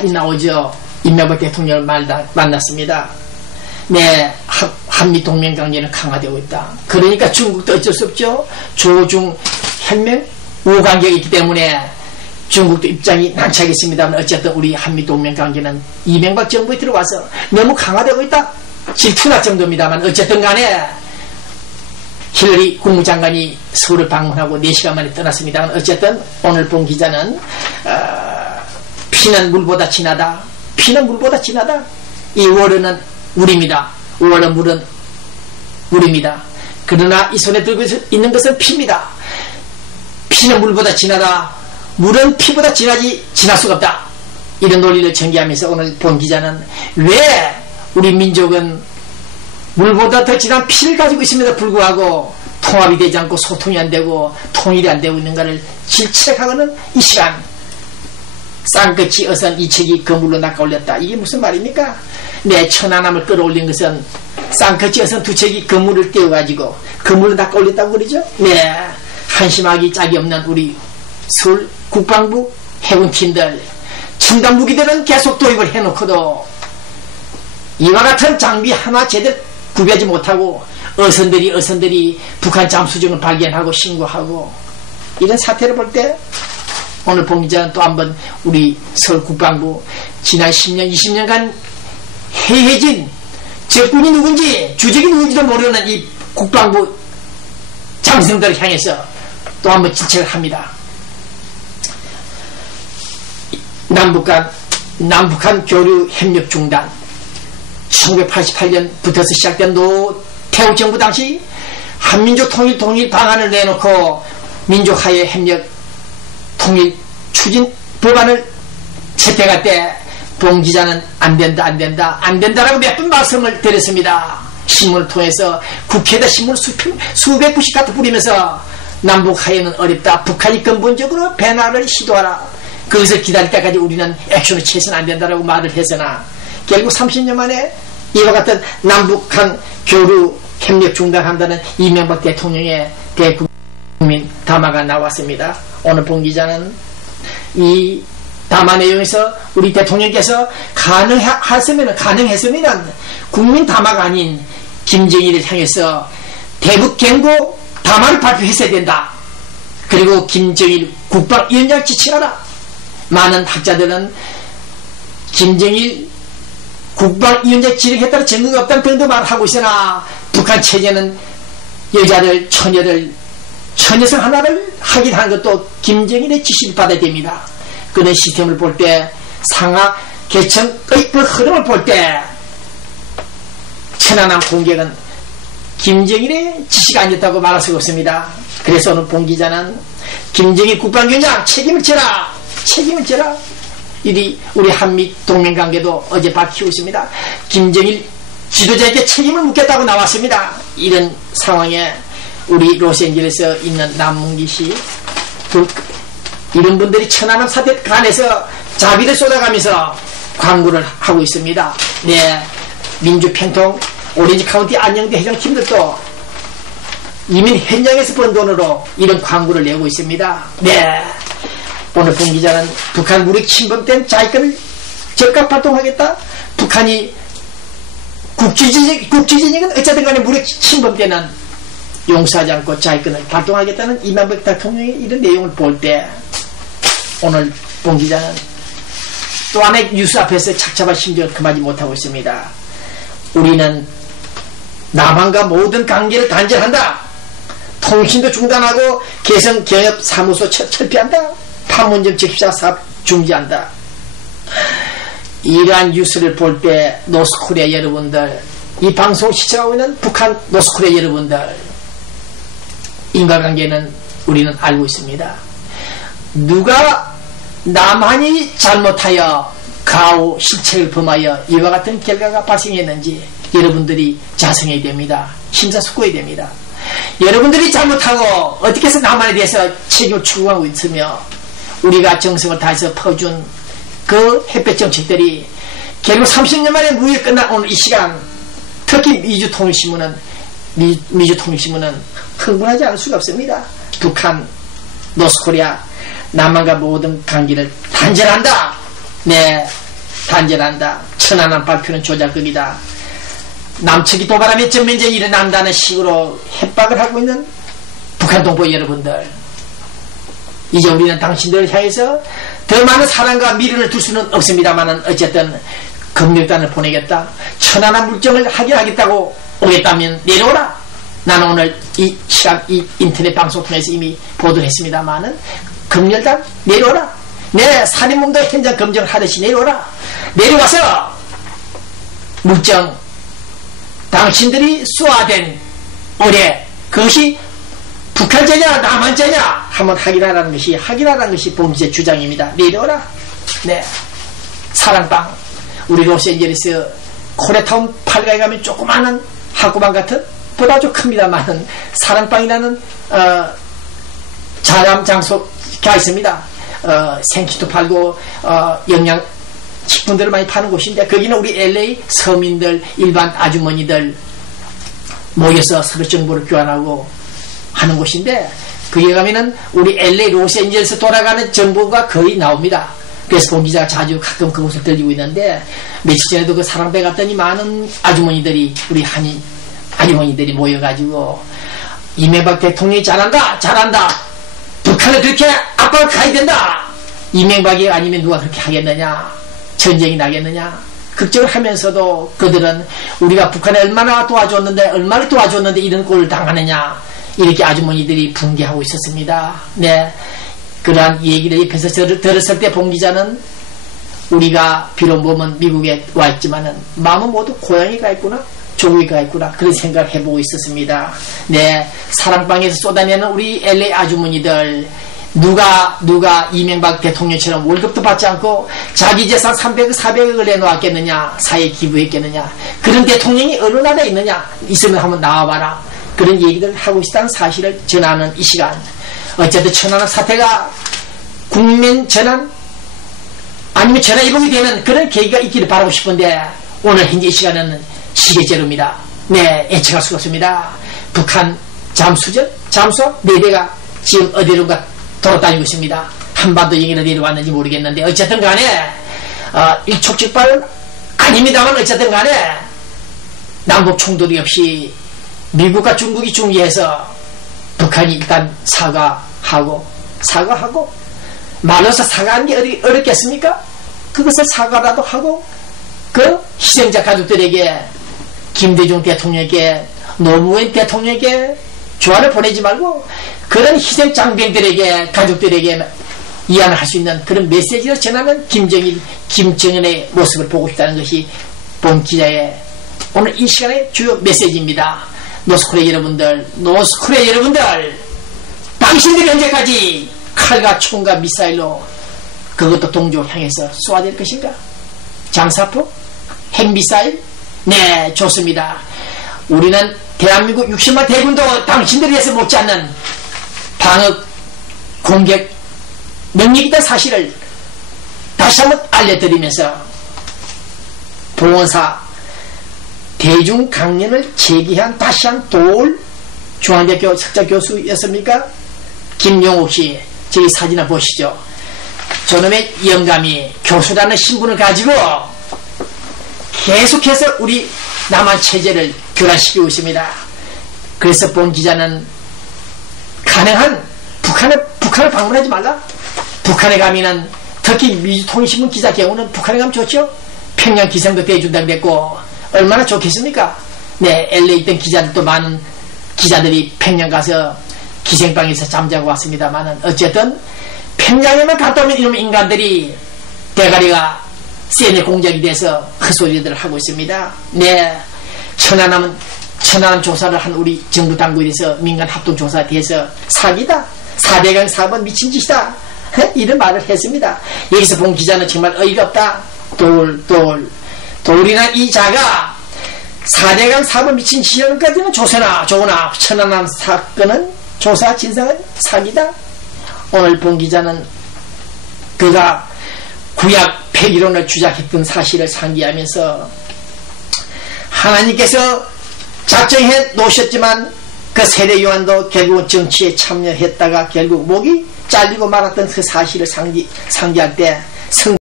사진 나오죠. 이명박 대통령을 만났습니다. 네, 한미 동맹 관계는 강화되고 있다. 그러니까 중국도 어쩔 수 없죠. 조중 혈맹 우호관계가 있기 때문에 중국도 입장이 난처하겠습니다만 어쨌든 우리 한미 동맹 관계는 이명박 정부에 들어와서 너무 강화되고 있다. 질투날 정도입니다만 어쨌든 간에 힐러리 국무장관이 서울을 방문하고 4시간 만에 떠났습니다만 어쨌든 오늘 본 기자는 피는 물보다 진하다. 피는 물보다 진하다. 이 월은 물입니다. 월은 물은 물입니다. 그러나 이 손에 들고 있는 것은 피입니다. 피는 물보다 진하다. 물은 피보다 진할 수가 없다. 이런 논리를 전개하면서 오늘 본 기자는 왜 우리 민족은 물보다 더 진한 피를 가지고 있음에도 불구하고 통합이 되지 않고 소통이 안 되고 통일이 안 되고 있는가를 질책하고는 이 시간 쌍끝이 어선 이책이 그물로 낚아올렸다. 이게 무슨 말입니까? 내 천안함을 끌어올린 것은 쌍끝이 어선 두 척이 그물을 떼어가지고 그물로 낚아올렸다고 그러죠? 네, 한심하기 짝이 없는 우리 서울 국방부 해군팀들 첨단 무기들은 계속 도입을 해놓고도 이와 같은 장비 하나 제대로 구비하지 못하고 어선들이 북한 잠수정을 발견하고 신고하고 이런 사태를 볼 때 오늘 본 기자는 또 한번 우리 서울 국방부 지난 10년 20년간 해해진 적군이 누군지 주적이 누군지도 모르는 이 국방부 장성들을 향해서 또 한번 질책을 합니다. 남북한 교류 협력 중단 1988년부터 시작된 노태우 정부 당시 한민족 통일 방안을 내놓고 민족하에 협력 통일 추진 법안을 채택할 때 봉 기자는 안 된다라고 몇 번 말씀을 드렸습니다. 신문을 통해서 국회에다 신문 수백 부씩 갖다 뿌리면서 남북하에는 어렵다. 북한이 근본적으로 배나를 시도하라. 거기서 기다릴 때까지 우리는 액션을 취해서는 안 된다라고 말을 해서나 결국 30년 만에 이와 같은 남북한 교류 협력 중단한다는 이명박 대통령의 대국민 담화가 나왔습니다. 오늘 본 기자는 이 담화 내용에서 우리 대통령께서 가능했으면 국민 담화가 아닌 김정일을 향해서 대북 경고 담화를 발표했어야 된다. 그리고 김정일 국방위원장 지칭하라. 많은 학자들은 김정일 국방위원장 지령했다는 증거가 없다는 등도 말하고 있으나 북한 체제는 여자들, 처녀성 하나를 확인하는 것도 김정일의 지시를 받아야 됩니다. 그런 시스템을 볼 때 상하 계층의 그 흐름을 볼 때 천안함 공격은 김정일의 지시가 아니었다고 말할 수가 없습니다. 그래서 오늘 본 기자는 김정일 국방위원장 책임을 져라. 우리 한미 동맹관계도 어제 밝히고 있습니다. 김정일 지도자에게 책임을 묻겠다고 나왔습니다. 이런 상황에 우리 로스앤젤레스에 있는 남문기 씨 이런 분들이 천안함 사태 간에서 자비를 쏟아가면서 광고를 하고 있습니다. 네, 민주평통 오렌지 카운티 안녕대 회장팀들도 이민 현장에서 번 돈으로 이런 광고를 내고 있습니다. 네, 오늘 본 기자는 북한 무력 침범된 자위권을 적극 발동하겠다. 북한이 국지진영은 어쨌든 간에 무력 침범되는 용서하지 않고 자위권을 발동하겠다는 이명박 대통령의 이런 내용을 볼 때 오늘 본 기자는 또 하나의 뉴스 앞에서 착잡한 심정을 금하지 못하고 있습니다. 우리는 남한과 모든 관계를 단절한다. 통신도 중단하고 개성 경협 사무소 철폐한다. 판문점 집사 사업 중지한다. 이러한 뉴스를 볼 때 노스코리아 여러분들, 이 방송 시청하고 있는 북한 노스코리아 여러분들, 인과관계는 우리는 알고 있습니다. 누가 남한이 잘못하여 가오 실책을 범하여 이와 같은 결과가 발생했는지 여러분들이 자성해야 됩니다. 심사숙고해야 됩니다. 여러분들이 잘못하고 어떻게 해서 남한에 대해서 책임을 추구하고 있으며 우리가 정성을 다해서 퍼준 그 햇볕 정책들이 결국 30년 만에 무효에 끝난 오늘 이 시간, 특히 미주통일신문은 흥분하지 않을 수가 없습니다. 북한, 노스코리아, 남한과 모든 관계를 단절한다. 네, 단절한다. 천안함 발표는 조작극이다. 남측이 도발하면 전면전이 일어난다는 식으로 협박을 하고 있는 북한 동포 여러분들, 이제 우리는 당신들을 향해서 더 많은 사랑과 미련을 둘 수는 없습니다만은 어쨌든 검역단을 보내겠다. 천안함 물정을 확인하겠다고 오겠다면 내려오라. 나는 오늘 이 시간 이 인터넷 방송 통해서 이미 보도를 했습니다만은 검열단 내려오라. 내 살인범도 현장 검증을 하듯이 내려오라. 내려와서 물정, 당신들이 쏘아댄 어뢰, 그것이 북한제냐 남한제냐 한번 확인하라는 것이 범죄 주장입니다. 내려오라. 네, 사랑방, 우리 로스앤젤레스 코레타운 8가에 가면 조그마한 학구방 같은 보다 좀 큽니다만은 사랑방이라는 자람 장소가 있습니다. 생키도 팔고 영양 식품들을 많이 파는 곳인데, 거기는 우리 LA 서민들, 일반 아주머니들 모여서 서로 정보를 교환하고 하는 곳인데, 거기에 가면은 우리 LA 로스앤젤레스 돌아가는 정보가 거의 나옵니다. 그래서 본 기자가 자주 가끔 그곳을 들리고 있는데, 며칠 전에도 그 사랑배 갔더니 많은 아주머니들이, 우리 한인 아주머니들이 모여가지고 이명박 대통령이 잘한다, 북한을 그렇게 압박을 가야 된다, 이명박이 아니면 누가 그렇게 하겠느냐, 전쟁이 나겠느냐 걱정을 하면서도 그들은 우리가 북한에 얼마나 도와줬는데 이런 꼴을 당하느냐, 이렇게 아주머니들이 붕괴하고 있었습니다. 네, 그러한 얘기를 옆에서 들었을 때 본 기자는 우리가 비록 몸은 미국에 와 있지만은 마음은 모두 고향에 가 있구나, 조국에 가 있구나, 그런 생각을 해보고 있었습니다. 네, 사랑방에서 쏟아내는 우리 LA 아주머니들, 누가 이명박 대통령처럼 월급도 받지 않고 자기 재산 300억 400억을 내놓았겠느냐, 사회에 기부했겠느냐, 그런 대통령이 어느 나라에 있으면 한번 나와봐라, 그런 얘기를 하고 있다는 사실을 전하는 이 시간, 어쨌든 천안함 사태가 국민 전환 아니면 전화위복이 되는 그런 계기가 있기를 바라고 싶은데, 오늘 현재 이 시간은 시계제로입니다. 네, 예측할 수가 없습니다. 북한 잠수 4대가 지금 어디론가 돌아다니고 있습니다. 한반도 얘기를 내려왔는지 모르겠는데, 어쨌든 간에 일촉즉발은 아닙니다만, 어쨌든 간에 남북 충돌이 없이 미국과 중국이 중재해서 북한이 일단 사과하고 말로서 사과하는 게 어렵겠습니까? 그것을 사과라도 하고 그 희생자 가족들에게, 김대중 대통령에게, 노무현 대통령에게 조언을 보내지 말고 그런 희생 장병들에게, 가족들에게 이해를 할 수 있는 그런 메시지를 전하는 김정은의 모습을 보고 싶다는 것이 본 기자의 오늘 이 시간의 주요 메시지입니다. 노스코리아 여러분들, 당신들이 언제까지 칼과 총과 미사일로, 그것도 동조 향해서 쏘아댈 것인가? 장사포? 핵미사일? 네, 좋습니다. 우리는 대한민국 60만 대군도 당신들에 대해서 못지않는 방역 공격 능력이 있다는 사실을 다시 한번 알려드리면서, 보건사 대중강연을 재기한 다시 한 도올 중앙대학교 석좌 교수였습니까? 김용옥 씨, 저희 사진을 보시죠. 저놈의 영감이 교수라는 신분을 가지고 계속해서 우리 남한 체제를 교란시키고 있습니다. 그래서 본 기자는 가능한 북한을 방문하지 말라. 북한에 가면은, 특히 미주통신문 기자 경우는 북한에 가면 좋죠. 평양 기상도 대준다고 그랬고 얼마나 좋겠습니까? 네, LA 있던 기자들도 많은 기자들이 평양 가서 기생방에서 잠자고 왔습니다만은, 어쨌든 평양에만 갔다 오면 이놈 인간들이 대가리가 세뇌 공작이 돼서 헛소리들을 하고 있습니다. 네, 천안함 조사를 한 우리 정부 당국에서 민간 합동 조사에 대해서 사기다, 4대강 사업은 미친 짓이다, 이런 말을 했습니다. 여기서 본 기자는 정말 어이가 없다. 돌이나 이 자가 4대강 사업은 미친 짓이라는까지는 조사나 좋으나 천안함 사건은 조사 진상은 사기다. 오늘 본 기자는 그가 구약 폐기론을 주장했던 사실을 상기하면서, 하나님께서 작정해 놓으셨지만 그 세례 요한도 결국 정치에 참여했다가 결국 목이 잘리고 말았던 그 사실을 상기할 때